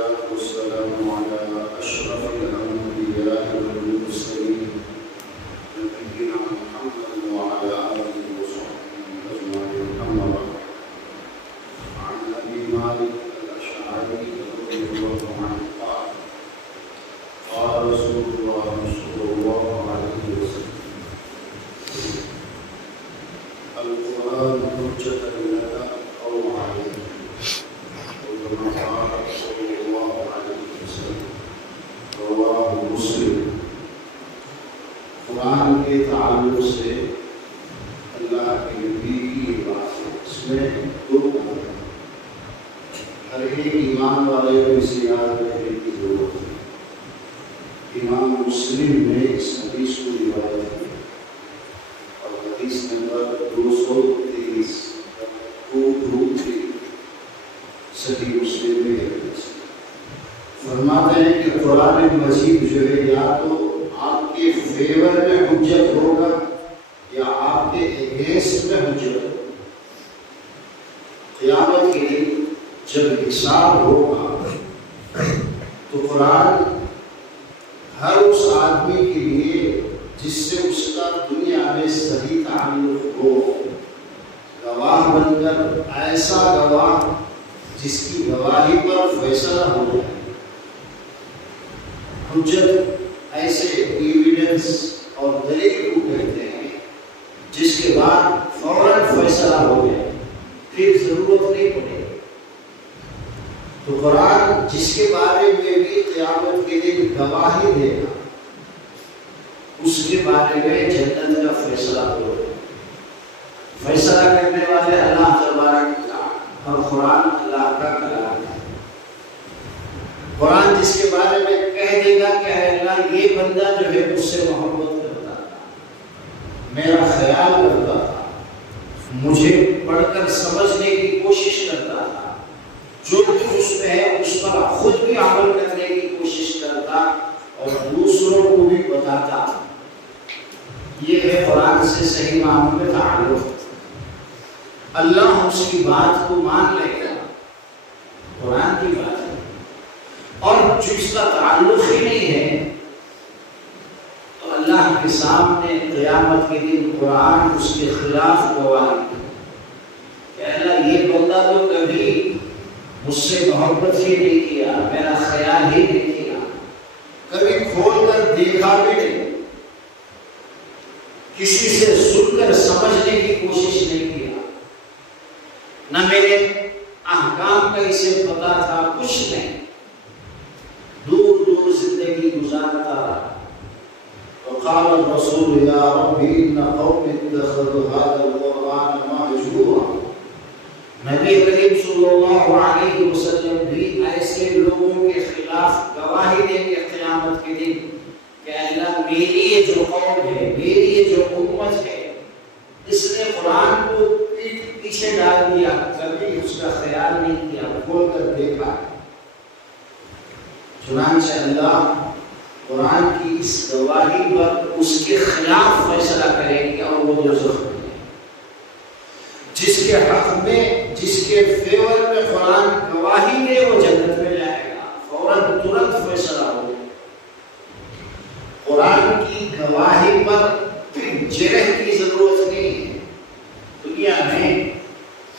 والصلاة والسلام على أشرف الأنبياء والمرسلين نبينا محمد وعلى آله وصحبه أجمعين. أما بعد، عن أبي مالك الأشعري رضي الله عنه قال قال رسول الله صلى الله عليه وسلم: القرآن حجة لنا أو علينا، وكما قال صلى الله عليه وسلم. رواه مسلم. قرآن کے تعلق سے اللہ کے نبی کی بات ہے، اس میں دو بات ہے. ہر ایک ایمان والے کو اس یاد رکھنے کی ضرورت ہے. امام مسلم نے اس حدیث کو روایت کی اور حدیث نمبر 223 صحیح مسلم میں ہے. فرماتے ہیں کہ قرآن مجید جو ہے یا تو آپ کے فیور میں حجت ہوگا یا آپ کے اگینسٹ میں حجت ہوگا. قیامت کے دن جب حساب ہوگا تو قرآن ہر اس آدمی کے لیے جس سے اس کا دنیا میں صحیح تعلق ہو، گواہ بن کر، ایسا گواہ جس کی گواہی پر فیصلہ ہو جائے. حجت ایسے ایویڈنس اور دلیل کو کہتے ہیں جس کے بعد فوراً فیصلہ ہو جائے، پھر ضرورت نہیں پڑے. تو قرآن جس کے بارے میں بھی قیامت کے دن گواہی دے گا، اس کے بارے میں جنت کا فیصلہ ہو. فیصلہ کرنے والے اللہ تبارک و تعالی، اور قرآن اللہ کا کلام ہے. قرآن جس کے بارے میں کہہ دے گا کہ اے اللہ، یہ بندہ جو ہے مجھ سے محبت کرتا تھا، میرا خیال رکھتا تھا، مجھے پڑھ کر سمجھنے کی کوشش کرتا تھا، جو کچھ اس میں ہے اس پر خود بھی عمل کرنے کی کوشش کرتا اور دوسروں کو بھی بتاتا. یہ ہے قرآن سے صحیح معنوں میں تعلق. اللہ اس کی بات کو مان لے گا، قرآن کی بات ہے. اور جو اس کا تعلق ہی نہیں ہے تو اللہ کے سامنے قیامت کے دن قرآن اس کے خلاف گواہی دے کہ اللہ، یہ بندہ تو کبھی مجھ سے محبت ہی نہیں کیا، میرا خیال ہی نہیں کیا، کبھی کھول کر دیکھا بھی نہیں، کسی سے سن کر سمجھنے کی کوشش نہیں کیا، نہ میرے احکام کا اسے پتا تھا، کچھ نہیں، دور دور زندگی گزارتا رہا. وقال الرسول یا رب ان قوم اتخذوا هذا القرآن مهجورا. نبی کریم صلی اللہ علیہ وسلم بھی ایسے لوگوں کے خلاف گواہی دیں گے قیامت کے دن کہ اللہ، میری یہ جو قوم ہے، میری یہ جو امت ہے، اس نے قرآن کو پیچھے ڈال دیا، کبھی اس کا خیال نہیں کیا، کھول کر دیکھا. چنانچہ اللہ قرآن کی اس گواہی پر اس کے خلاف فیصلہ کریں گے اور وہ دوزخ میں ہے. جس کے حق میں، جس کے فیور میں قرآن گواہی دے وہ جنت میں جائے گا، فوراً ترنت فیصلہ ہو. قرآن کی گواہی پر جرح کی ضرورت نہیں ہے. دنیا میں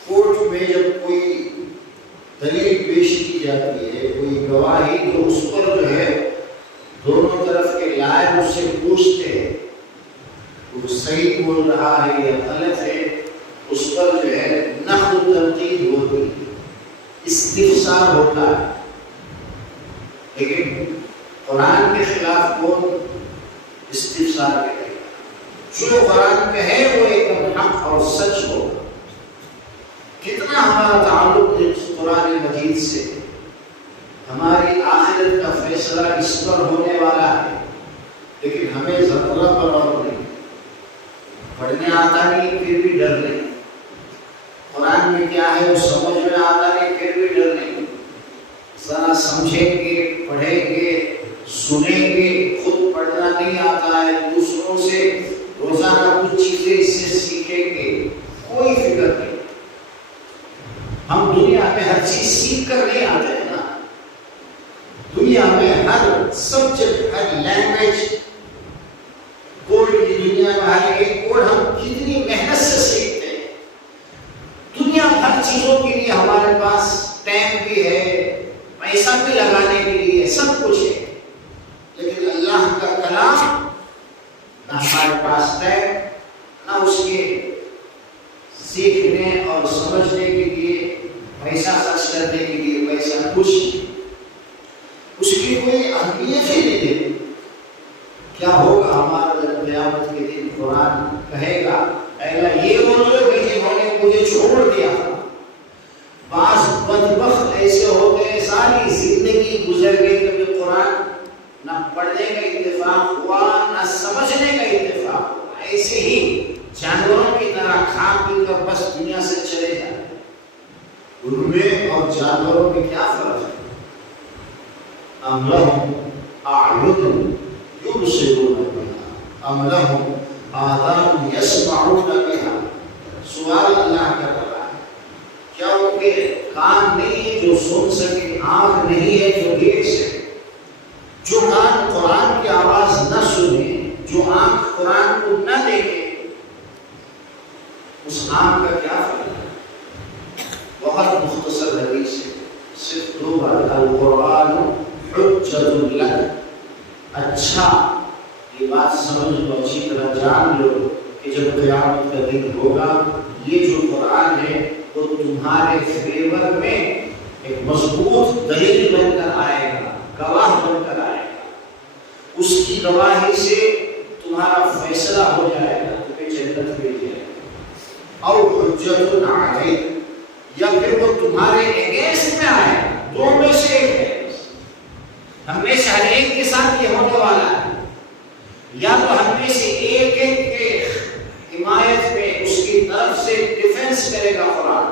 کورٹ میں جب کوئی دلیل پیش کی جاتی ہے، کوئی گواہی، تو اس پر جو ہے دونوں طرف کے لائق اس سے پوچھتے ہیں وہ صحیح بول رہا ہے یا غلط ہے. اس پر جو ہے نقد و تنقید ہوتی ہے، استفسار ہوتا ہے. لیکن قرآن کے خلاف کون استفسار کرے گا؟ جو قرآن کہے وہ ایک حق اور سچ ہو. کتنا ہمارا تعلق ہے قرآن مجید سے. ہماری آخرت کا فیصلہ اس پر ہونے والا ہے، لیکن ہمیں ذرہ پر اور نہیں. پڑھنے آتا نہیں پھر بھی ڈر نہیں. قرآن میں کیا ہے وہ سمجھ میں آتا نہیں پھر بھی ڈر نہیں. ذرا سمجھیں گے، پڑھیں گے، سنیں گے. خود پڑھنا نہیں آتا ہے، دوسروں سے روزانہ کچھ چیزیں اس سے سیکھیں گے، کوئی فکر نہیں. ہم دنیا میں ہر چیز سیکھ کر نہیں آتے ہیں نا. سبجیکٹ، ہر لینگویج، کوڈ کی دنیا میں ہر ایک کوڈ ہم کتنی محنت سے سیکھتے ہیں. دنیا بھر چیزوں کے لیے ہمارے پاس ٹائم بھی ہے، پیسہ بھی لگانے کے لیے سب کچھ ہے، لیکن اللہ کا کلام نہ ہمارے پاس ٹائم، نہ اس کے سیکھنے اور سمجھنے کے لیے پیسہ خرچ کرنے کے لیے پیسہ کچھ، اس کی کوئی اہمیت ہی نہیں ہے. کیا ہوگا ہمارا جب قیامت کے دن قرآن کہے گا اے اللہ یہ وہ جو جنہوں نے مجھے چھوڑ دیا تھا. بعض بدبخت ایسے ہوتے ہیں ساری زندگی گزر گئی، کبھی قرآن نہ پڑھنے کا اتفاق ہوا نہ سمجھنے کا اتفاق ہوا، ایسے ہی جانوروں کی طرح کھا پی کر بس دنیا سے چلے جاتے. ان میں اور جانوروں میں کیا فرق ہے؟ ام لہم اعین یبصرون بها ام لہم آذان یسمعون بها. سوال اللہ کا کر رہا ہے، کیا ان کے کان نہیں ہے جو سن سکے، آنکھ نہیں ہے جو دیکھ سکے؟ جو کان قرآن کی آواز نہ سنے، جو آنکھ قرآن کو نہ دیکھے، اس آنکھ کا کیا فرق ہے؟ بہت مختصر حدیث ہے، صرف 2 بار. القرآن حجت لک. اچھا یہ بات سمجھ لو، اچھی طرح جان لو کہ جب قیامت کا دن ہوگا یہ جو قرآن ہے وہ تمہارے فیور میں ایک مضبوط دلیل بن کر آئے گا، گواہ بن کر آئے گا. اس کی گواہی سے تمہارا فیصلہ ہو جائے گا، تمہیں جنت مل جائے گا. اور حجت علیک، یا پھر وہ تمہارے اگینسٹ میں آئے گا. 2 میں سے ایک ہے، ہم میں سے ہر ایک کے ساتھ یہ ہونے والا ہے. یا تو ہم میں سے ایک ایک کے حمایت میں اس کی طرف سے ڈیفنس کرے گا قرآن،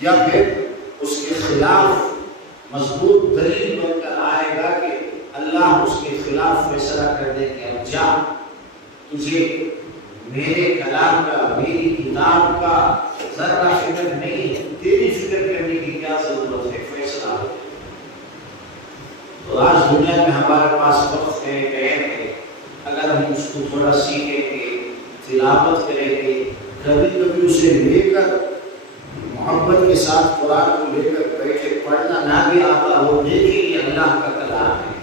یا پھر اس کے خلاف مضبوط دلیل بن کر آئے گا کہ اللہ اس کے خلاف فیصلہ کر دے کہ اب جا، تجھے میرے کلام کا، میری کتاب کا ذرا فکر نہیں ہے، تیری فکر کرنے کی کیا ضرورت ہے، فیصلہ ہو جائے. تو آج دنیا میں ہمارے پاس وقت ہے، ٹائم ہے، اگر ہم اس کو تھوڑا سیکھیں گے، تلاوت کریں گے، کبھی کبھی اسے لے کر محبت کے ساتھ قرآن کو لے کر بیٹھے، پڑھنا نہ بھی آتا ہو، دیکھیں یہ اللہ کا کلام ہے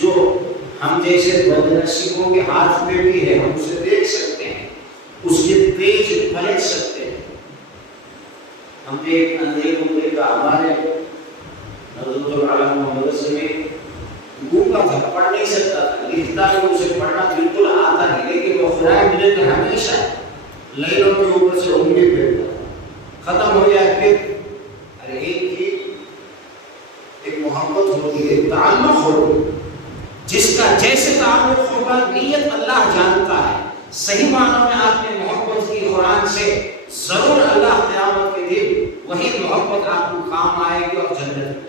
جو ہم جیسے بدنصیبوں کے ہاتھ میں بھی ہے، ہم اسے دیکھ سکتے ہیں، اس کے پیج پلٹ سکتے ہیں. ہم نے ایک اندھے کو دیکھا، ہمارے حضرت العالم مدرسے میں گونگا تھا، پڑھ نہیں سکتا تھا، لکھتا ہے اسے پڑھنا بالکل آتا نہیں، لیکن وہ خدا ملے کہ ہمیشہ لیلوں کے اوپر سے انگلی پھیرتا، ختم ہو جائے پھر. ارے ایک محبت ہوتی ہے، تعلق ہوتی ہے، جس کا جیسے تعلق ہوگا نیت اللہ جانتا ہے. صحیح معنوں میں آپ نے محبت کی قرآن سے، ضرور اللہ قیامت کے دن وہی محبت آپ کو کام آئے گی اور جنت میں.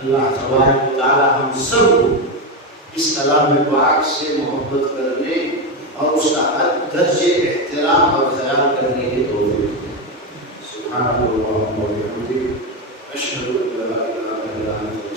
اللہ تبارک و تعالی ہم سب کو اس کلام پاک سے محبت کرنے اور اس کا ہر درجے احترام اور خیال کرنے کی توفیق دے. سبحان اللہ و بحمدہ، اشہد ان لا الہ الا انت،